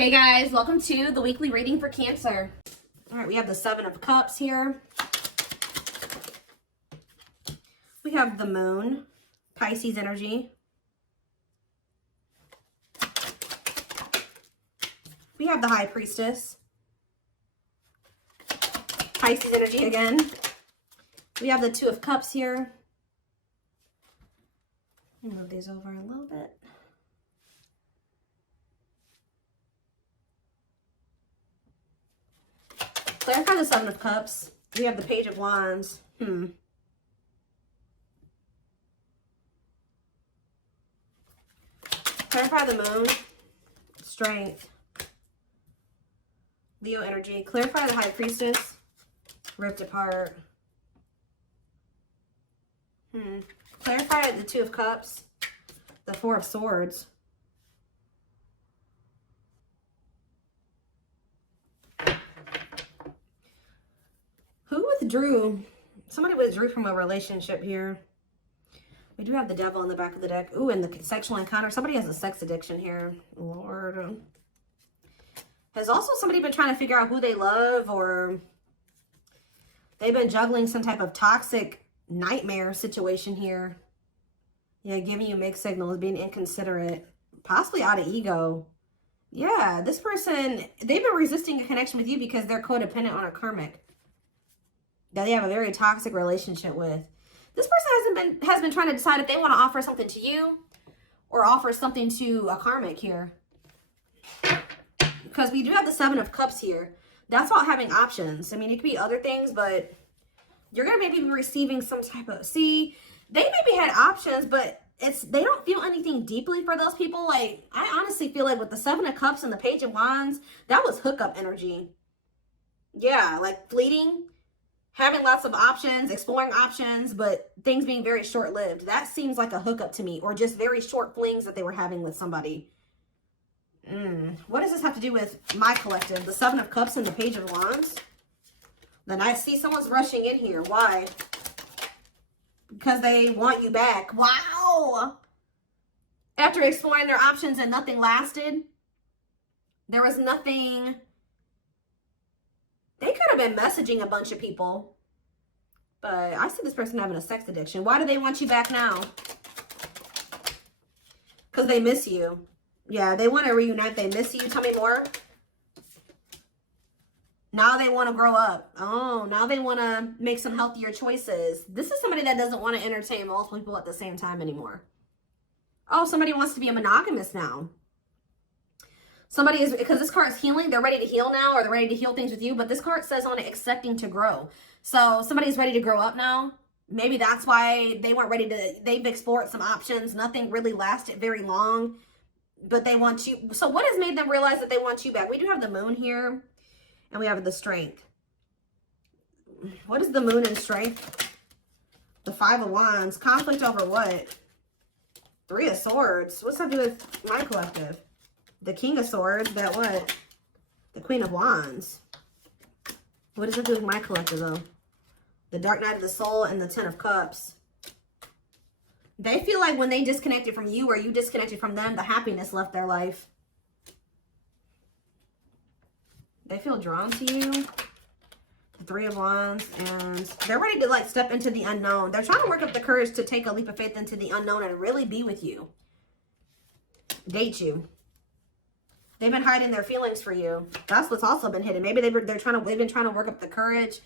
Hey guys, welcome to the weekly reading for Cancer. All right, we have the Seven of Cups here. We have the Moon, Pisces energy. We have the High Priestess, Pisces energy again. We have the Two of Cups here. Let me move these over a little bit. Clarify the Seven of Cups. We have the Page of Wands. Clarify the Moon. Strength. Leo energy. Clarify the High Priestess. Ripped apart. Clarify the Two of Cups. The Four of Swords. Who withdrew? Somebody withdrew from a relationship here. We do have the Devil in the back of the deck. Ooh, and the sexual encounter. Somebody has a sex addiction here. Lord. Has also somebody been trying to figure out who they love, or they've been juggling some type of toxic nightmare situation here. Yeah, giving you mixed signals, being inconsiderate, possibly out of ego. Yeah, this person, they've been resisting a connection with you because they're codependent on a karmic that they have a very toxic relationship with. This person has been trying to decide if they want to offer something to you or offer something to a karmic here. Because we do have the Seven of Cups here. That's about having options. I mean, it could be other things, but you're going to maybe be receiving some type of... See, they maybe had options, but they don't feel anything deeply for those people. Like, I honestly feel like with the Seven of Cups and the Page of Wands, that was hookup energy. Yeah, like fleeting. Having lots of options, exploring options, but things being very short-lived. That seems like a hookup to me, or just very short flings that they were having with somebody. What does this have to do with my collective? The Seven of Cups and the Page of Wands? Then I see someone's rushing in here. Why? Because they want you back. Wow! After exploring their options and nothing lasted, there was nothing... They could have been messaging a bunch of people. But I see this person having a sex addiction. Why do they want you back now? Because they miss you. Yeah, they want to reunite. They miss you. Tell me more. Now they want to grow up. Oh, now they want to make some healthier choices. This is somebody that doesn't want to entertain multiple people at the same time anymore. Oh, somebody wants to be a monogamous now. Somebody is, because this card is healing, they're ready to heal now, or they're ready to heal things with you, but this card says on it, accepting to grow. So somebody's ready to grow up now. Maybe that's why they weren't ready to, they've explored some options. Nothing really lasted very long, but they want you. So what has made them realize that they want you back? We do have the Moon here, and we have the Strength. What is the Moon and Strength? The Five of Wands. Conflict over what? Three of Swords. What's that do with my collective? The King of Swords, that what? The Queen of Wands. What does it do with my collective, though? The Dark Night of the Soul and the Ten of Cups. They feel like when they disconnected from you or you disconnected from them, the happiness left their life. They feel drawn to you. The Three of Wands. And they're ready to, like, step into the unknown. They're trying to work up the courage to take a leap of faith into the unknown and really be with you. Date you. They've been hiding their feelings for you. That's what's also been hidden. Maybe they've been trying to work up the courage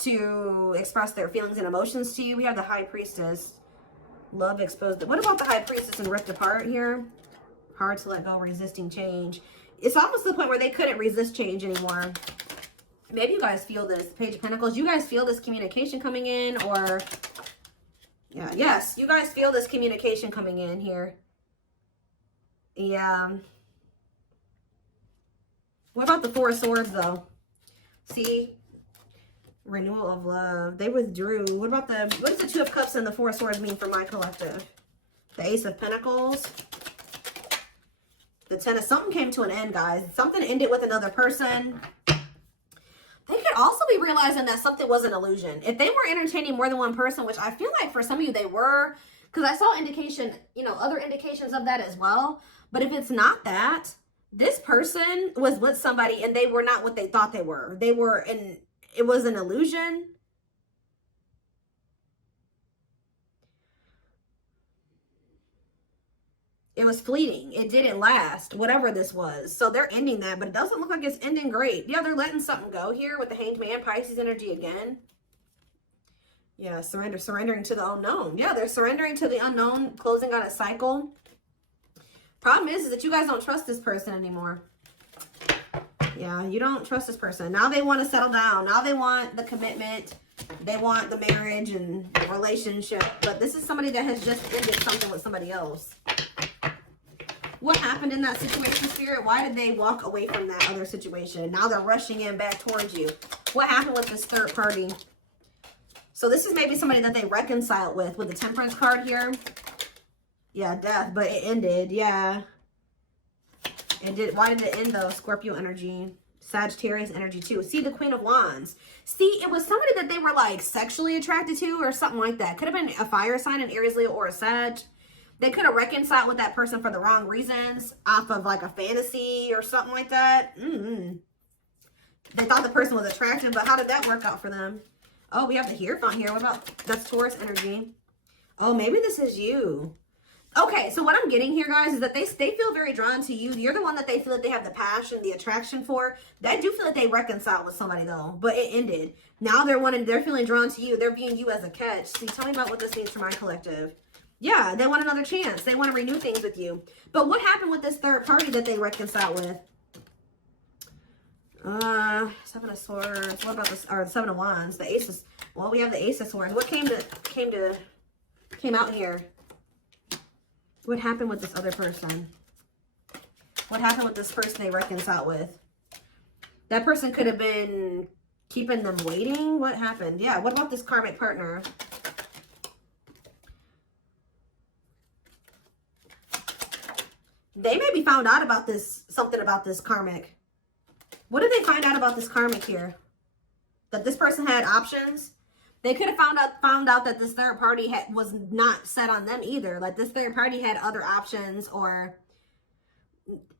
to express their feelings and emotions to you. We have the High Priestess. Love exposed. What about the High Priestess and ripped apart here? Hard to let go, resisting change. It's almost to the point where they couldn't resist change anymore. Maybe you guys feel this. Page of Pentacles. You guys feel this communication coming in, or... Yeah, yes. You guys feel this communication coming in here. Yeah. What about the Four of Swords, though? See? Renewal of love. They withdrew. What about what does the Two of Cups and the Four of Swords mean for my collective? The Ace of Pentacles. The Ten of... Something came to an end, guys. Something ended with another person. They could also be realizing that something was an illusion. If they were entertaining more than one person, which I feel like for some of you they were, because I saw indication, other indications of that as well. But if it's not that, This person was with somebody and they were not what they thought they were. They were in, it was an illusion. It was fleeting. It didn't last, whatever this was. So they're ending that, but it doesn't look like it's ending great. Yeah, they're letting something go here with the Hanged Man, Pisces energy again. Yeah, surrendering to the unknown. Yeah, they're surrendering to the unknown, closing out a cycle. Problem is that you guys don't trust this person anymore. Yeah, you don't trust this person. Now they want to settle down. Now they want the commitment. They want the marriage and the relationship. But this is somebody that has just ended something with somebody else. What happened in that situation, Spirit? Why did they walk away from that other situation? Now they're rushing in back towards you. What happened with this third party? So this is maybe somebody that they reconciled with the Temperance card here. Yeah, death, but it ended. Yeah. It did. Why did it end though? Scorpio energy. Sagittarius energy too. See, the Queen of Wands. See, it was somebody that they were like sexually attracted to or something like that. Could have been a fire sign, an Aries, Leo, or a Sag. They could have reconciled with that person for the wrong reasons off of like a fantasy or something like that. They thought the person was attractive, but how did that work out for them? Oh, we have the Hierophant here. What about, that's Taurus energy. Oh, maybe this is you. Okay, so what I'm getting here, guys, is that they feel very drawn to you. You're the one that they feel that they have the passion, the attraction for. They do feel that they reconciled with somebody, though, but it ended. Now they're feeling drawn to you. They're viewing you as a catch. See, tell me about what this means for my collective. Yeah, they want another chance. They want to renew things with you. But what happened with this third party that they reconciled with? Seven of Swords. What about this? Or Seven of Wands. The Aces. Well, we have the Ace of Swords. What came out here? What happened with this other person? What happened with this person they reconciled with? That person could have been keeping them waiting. What happened? Yeah, what about this karmic partner? They maybe found out about this, something about this karmic. What did they find out about this karmic here? That this person had options? They could have found out that this third party was not set on them either. Like this third party had other options, or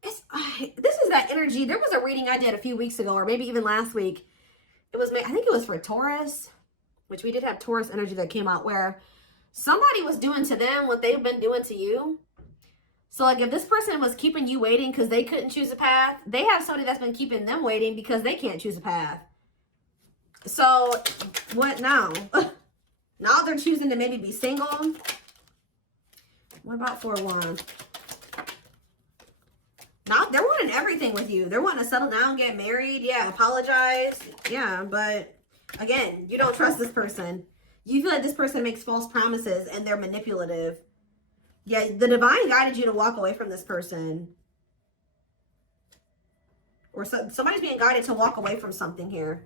this is that energy. There was a reading I did a few weeks ago, or maybe even last week. It was, I think it was for Taurus, which we did have Taurus energy that came out, where somebody was doing to them what they've been doing to you. So like if this person was keeping you waiting because they couldn't choose a path, they have somebody that's been keeping them waiting because they can't choose a path. So what now? Now they're choosing to maybe be single. What about Four of Wands? Now they're wanting everything with you. They're wanting to settle down, get married. Yeah, apologize. Yeah, but again, you don't trust this person. You feel like this person makes false promises and they're manipulative. Yeah, the divine guided you to walk away from this person. Or somebody's being guided to walk away from something here.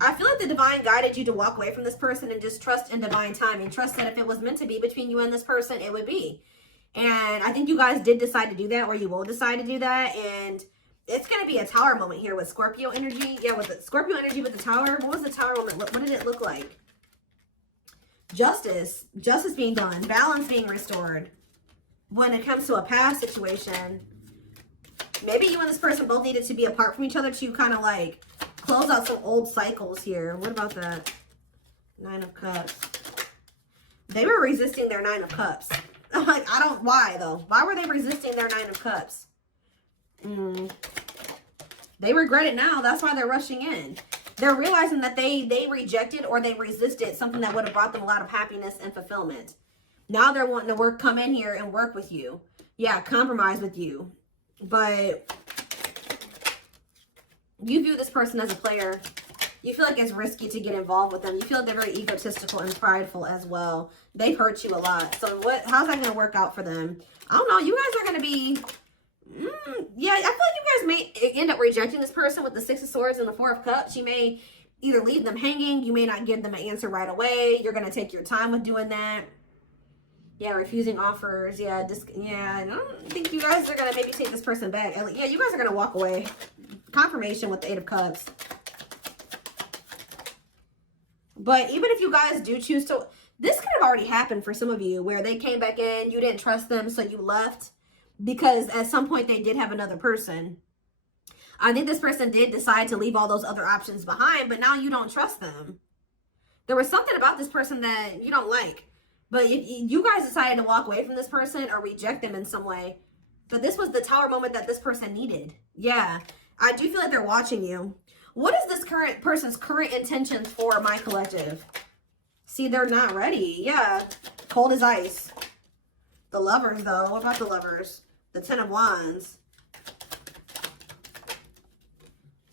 I feel like the divine guided you to walk away from this person and just trust in divine timing. Trust that if it was meant to be between you and this person, it would be. And I think you guys did decide to do that, or you will decide to do that. And it's going to be a tower moment here with Scorpio energy. Yeah, with the Scorpio energy with the tower. What was the tower moment? What did it look like? Justice. Justice being done. Balance being restored. When it comes to a past situation, maybe you and this person both needed to be apart from each other to kind of like close out some old cycles here. What about that? Nine of Cups. They were resisting their Nine of Cups. Like, why though? Why were they resisting their Nine of Cups? They regret it now. That's why they're rushing in. They're realizing that they rejected or they resisted something that would have brought them a lot of happiness and fulfillment. Now they're wanting to come in here and work with you. Yeah, compromise with you. But you view this person as a player. You feel like it's risky to get involved with them. You feel like they're very egotistical and prideful as well. They've hurt you a lot. So how's that going to work out for them? I don't know. You guys are going to be... yeah, I feel like you guys may end up rejecting this person with the Six of Swords and the Four of Cups. You may either leave them hanging. You may not give them an answer right away. You're going to take your time with doing that. Yeah, refusing offers. Yeah, I don't think you guys are going to maybe take this person back. Yeah, you guys are going to walk away. Confirmation with the Eight of Cups. But even if you guys do choose to... This could have already happened for some of you where they came back in, you didn't trust them, so you left because at some point they did have another person. I think this person did decide to leave all those other options behind, but now you don't trust them. There was something about this person that you don't like. But if you guys decided to walk away from this person or reject them in some way, but this was the Tower moment that this person needed. Yeah, I do feel like they're watching you. What is this current person's current intentions for my collective? See, they're not ready. Yeah, cold as ice. The Lovers, though. What about the Lovers? The Ten of Wands.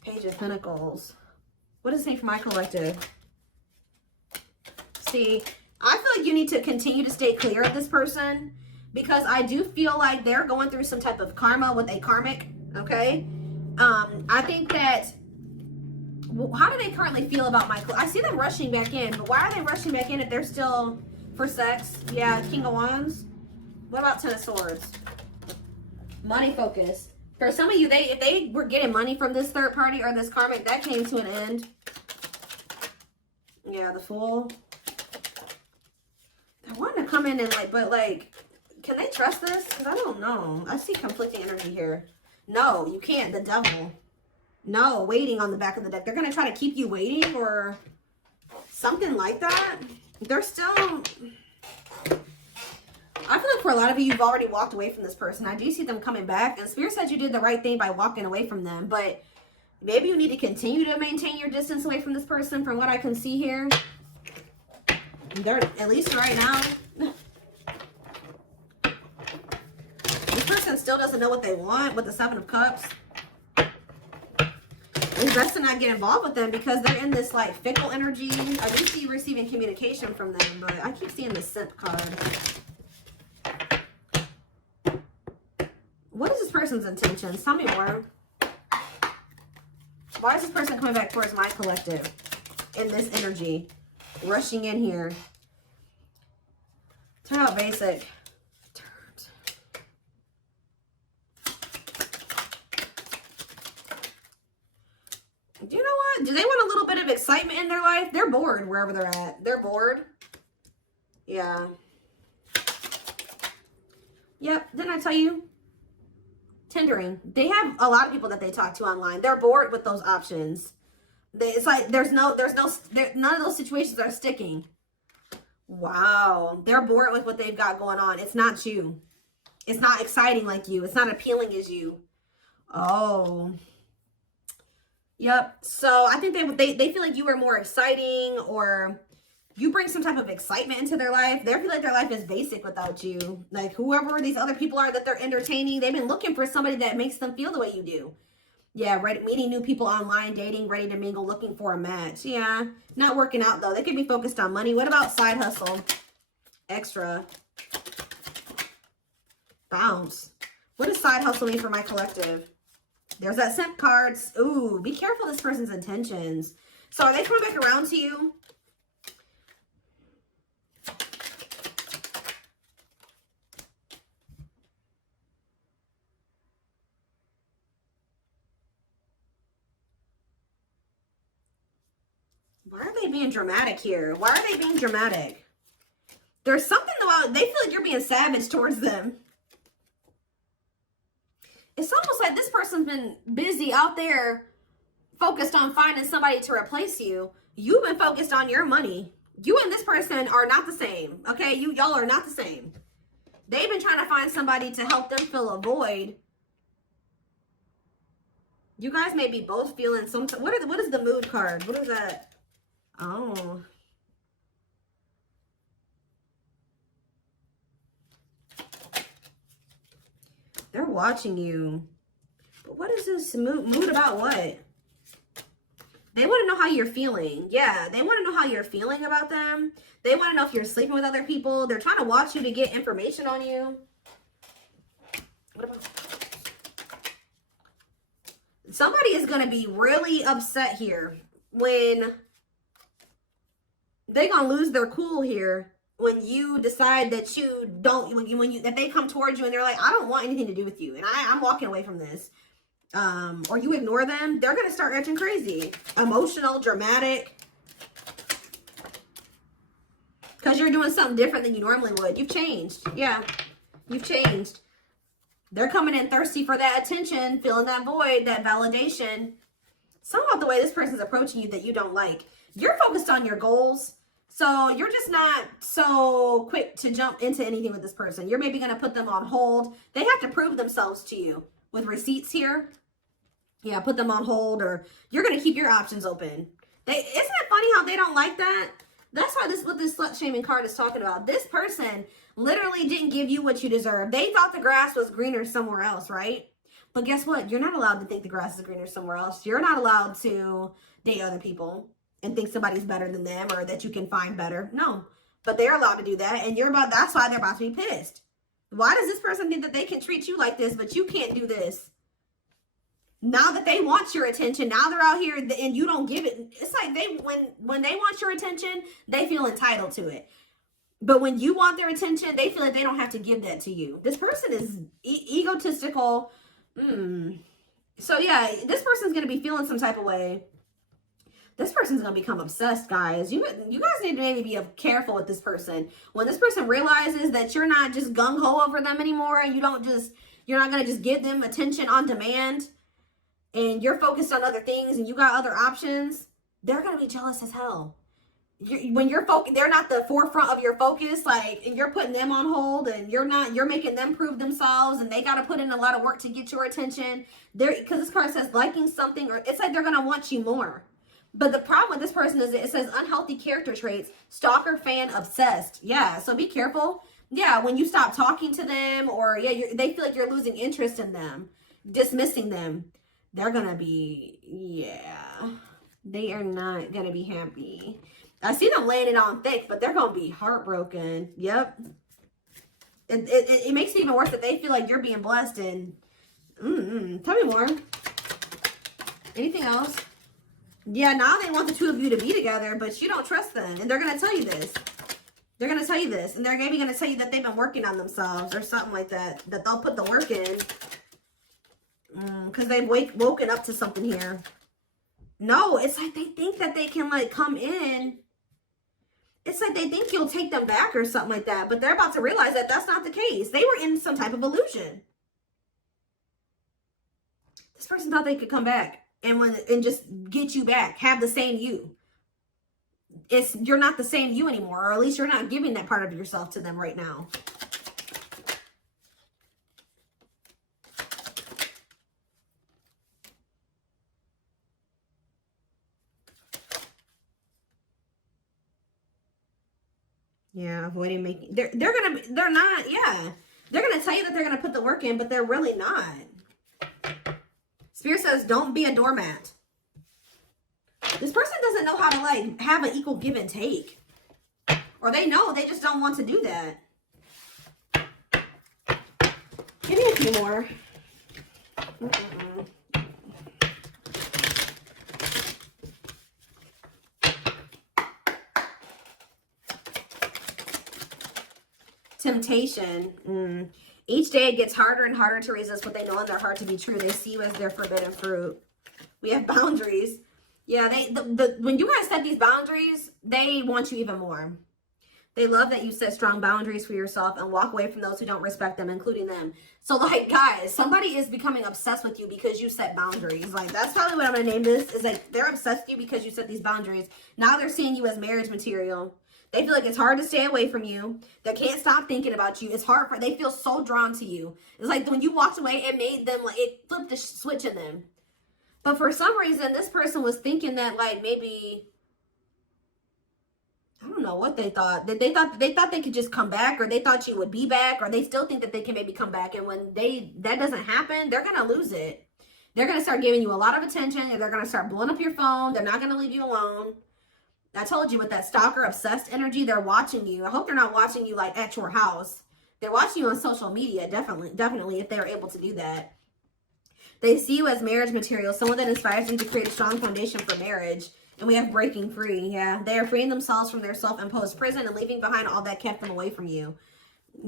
Page of Pentacles. What does it say for my collective? See, I feel like you need to continue to stay clear of this person because I do feel like they're going through some type of karma with a karmic, okay? I think that, how do they currently feel about my, I see them rushing back in, but why are they rushing back in if they're still for sex? Yeah, King of Wands. What about Ten of Swords? Money focused. For some of you, if they were getting money from this third party or this karmic, that came to an end. Yeah, the Fool. I want to come in and but can they trust this? Because I don't know. I see conflicting energy here. No, you can't. The Devil. No, waiting on the back of the deck. They're going to try to keep you waiting or something like that. They're still... I feel like for a lot of you, you've already walked away from this person. I do see them coming back. And Spirit said you did the right thing by walking away from them. But maybe you need to continue to maintain your distance away from this person from what I can see here. They're, at least right now, this person still doesn't know what they want with the Seven of Cups. It's best to not get involved with them because they're in this like fickle energy. I do see you receiving communication from them, but I keep seeing the Simp card. What is this person's intentions? Tell me more. Why is this person coming back towards my collective in this energy? Rushing in here. Turn out basic. Do you know what? Do they want a little bit of excitement in their life? They're bored wherever they're at. They're bored. Yeah. Yep. Didn't I tell you? Tendering. They have a lot of people that they talk to online. They're bored with those options. It's like none of those situations are sticking. Wow. They're bored with what they've got going on. It's not you. It's not exciting like you. It's not appealing as you. Oh. Yep. So I think they feel like you are more exciting or you bring some type of excitement into their life. They feel like their life is basic without you. Like whoever these other people are that they're entertaining, they've been looking for somebody that makes them feel the way you do. Yeah, right. Meeting new people online, dating, ready to mingle, looking for a match. Yeah, not working out though. They could be focused on money. What about side hustle? Extra. Bounce. What does side hustle mean for my collective? There's that Simp cards. Ooh, be careful this person's intentions. So are they coming back around to you? Why are they being dramatic here? Why are they being dramatic? There's something about, they feel like you're being savage towards them. It's almost like this person's been busy out there focused on finding somebody to replace you. You've been focused on your money. You and this person are not the same. Okay, y'all are not the same. They've been trying to find somebody to help them fill a void. You guys may be both feeling some, what is the mood card? What is that? Oh. They're watching you. But what is this mood about what? They want to know how you're feeling. Yeah, they want to know how you're feeling about them. They want to know if you're sleeping with other people. They're trying to watch you to get information on you. What about... Somebody is going to be really upset here when they're going to lose their cool here when you decide that you don't, that they come towards you and they're like, I don't want anything to do with you. And I'm walking away from this. Or you ignore them, they're going to start acting crazy. Emotional, dramatic. Because you're doing something different than you normally would. You've changed. Yeah, you've changed. They're coming in thirsty for that attention, filling that void, that validation. Something about the way this person's approaching you that you don't like. You're focused on your goals. So you're just not so quick to jump into anything with this person. You're maybe going to put them on hold. They have to prove themselves to you with receipts here. Yeah, put them on hold, or you're going to keep your options open. Isn't it funny how they don't like that? That's why what this slut shaming card is talking about. This person literally didn't give you what you deserve. They thought the grass was greener somewhere else, right? But guess what? You're not allowed to think the grass is greener somewhere else. You're not allowed to date other people and think somebody's better than them or that you can find better. No, but they're allowed to do that. And that's why they're about to be pissed. Why does this person think that they can treat you like this, but you can't do this? Now that they want your attention, now they're out here and you don't give it. It's like when they want your attention, they feel entitled to it. But when you want their attention, they feel like they don't have to give that to you. This person is egotistical. So yeah, this person's going to be feeling some type of way. This person's going to become obsessed, guys. You guys need to maybe be careful with this person. When this person realizes that you're not just gung-ho over them anymore, and you're not going to just give them attention on demand, and you're focused on other things and you got other options, they're going to be jealous as hell. When you're focused, they're not the forefront of your focus, like, and you're putting them on hold, and you're making them prove themselves, and they got to put in a lot of work to get your attention. Because this card says liking something, or it's like they're going to want you more. But the problem with this person is it says unhealthy character traits, stalker, fan, obsessed. Yeah, so be careful. Yeah, when you stop talking to them, or they feel like you're losing interest in them, dismissing them, they're going to be, they are not going to be happy. I see them laying it on thick, but they're going to be heartbroken. Yep. It makes it even worse that they feel like you're being blessed. And tell me more. Anything else? Yeah, now they want the two of you to be together, but you don't trust them. And they're going to tell you this. They're going to tell you this. And they're maybe going to tell you that they've been working on themselves or something like that. That they'll put the work in. Because they've woken up to something here. No, it's like they think that they can, like, come in. It's like they think you'll take them back or something like that. But they're about to realize that that's not the case. They were in some type of illusion. This person thought they could come back and just get you back. Have the same you. You're not the same you anymore. Or at least you're not giving that part of yourself to them right now. Yeah, avoiding making, they're gonna tell you that they're gonna put the work in, but they're really not. Spirit says, don't be a doormat. This person doesn't know how to, like, have an equal give and take. Or they know, they just don't want to do that. Give me a few more. Temptation. Each day it gets harder and harder to resist what they know in their heart to be true. They see you as their forbidden fruit. We have boundaries. Yeah, when you guys set these boundaries, they want you even more. They love that you set strong boundaries for yourself and walk away from those who don't respect them, including them. So, like, guys, somebody is becoming obsessed with you because you set boundaries. Like, that's probably what I'm going to name this. Is like, they're obsessed with you because you set these boundaries. Now they're seeing you as marriage material. They feel like it's hard to stay away from you. They can't stop thinking about you. It's hard they feel so drawn to you. It's like when you walked away, it made them, like, it flipped the switch in them. But for some reason, this person was thinking that, like, maybe, I don't know what they thought. They thought they could just come back, or they thought you would be back, or they still think that they can maybe come back. And when that doesn't happen, they're going to lose it. They're going to start giving you a lot of attention, and they're going to start blowing up your phone. They're not going to leave you alone. I told you, with that stalker obsessed energy, they're watching you. I hope they're not watching you, like, at your house. They're watching you on social media, definitely, if they're able to do that. They see you as marriage material, someone that inspires them to create a strong foundation for marriage. And we have breaking free. Yeah, they are freeing themselves from their self-imposed prison and leaving behind all that kept them away from you.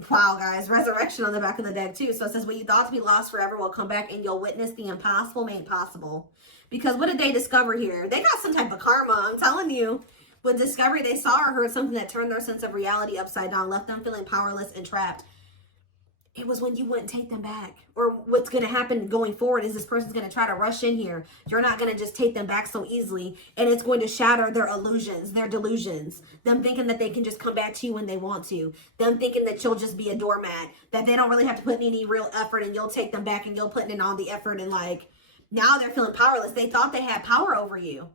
Wow, guys. Resurrection on the back of the deck, too. So it says, what you thought to be lost forever will come back, and you'll witness the impossible made possible. Because what did they discover here? They got some type of karma, I'm telling you. With discovery, they saw or heard something that turned their sense of reality upside down, left them feeling powerless and trapped. It was when you wouldn't take them back. Or what's going to happen going forward is this person's going to try to rush in here. You're not going to just take them back so easily. And it's going to shatter their illusions, their delusions. Them thinking that they can just come back to you when they want to. Them thinking that you'll just be a doormat. That they don't really have to put in any real effort and you'll take them back and you'll put in all the effort. And like, now they're feeling powerless. They thought they had power over you.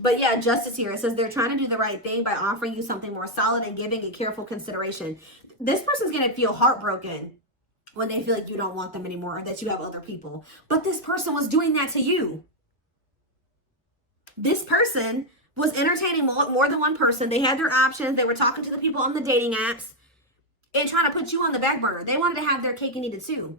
But yeah, justice here. It says they're trying to do the right thing by offering you something more solid and giving it careful consideration. This person's going to feel heartbroken when they feel like you don't want them anymore or that you have other people. But this person was doing that to you. This person was entertaining more than one person. They had their options. They were talking to the people on the dating apps and trying to put you on the back burner. They wanted to have their cake and eat it too.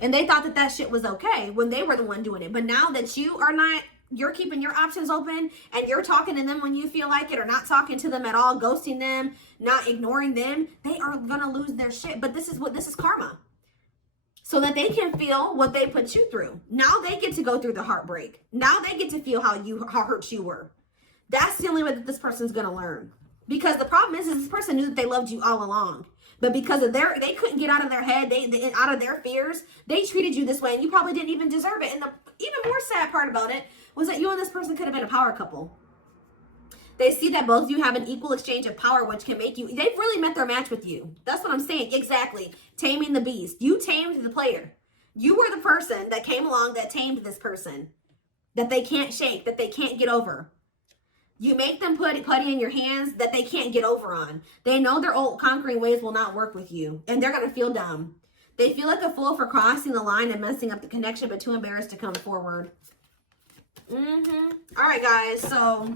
And they thought that that shit was okay when they were the one doing it. But now that you are not, you're keeping your options open and you're talking to them when you feel like it or not talking to them at all, ghosting them, not ignoring them, they are going to lose their shit. But this is karma. So that they can feel what they put you through. Now they get to go through the heartbreak. Now they get to feel how hurt you were. That's the only way that this person's going to learn. Because the problem is this person knew that they loved you all along. But because of they couldn't get out of their head, they out of their fears, they treated you this way and you probably didn't even deserve it. And the even more sad part about it was that you and this person could have been a power couple. They see that both of you have an equal exchange of power, which can make you, they've really met their match with you. That's what I'm saying. Exactly. Taming the beast. You tamed the player. You were the person that came along that tamed this person. That they can't shake, that they can't get over. You make them put putty in your hands that they can't get over on. They know their old conquering ways will not work with you. And they're going to feel dumb. They feel like a fool for crossing the line and messing up the connection, but too embarrassed to come forward. All right, guys. So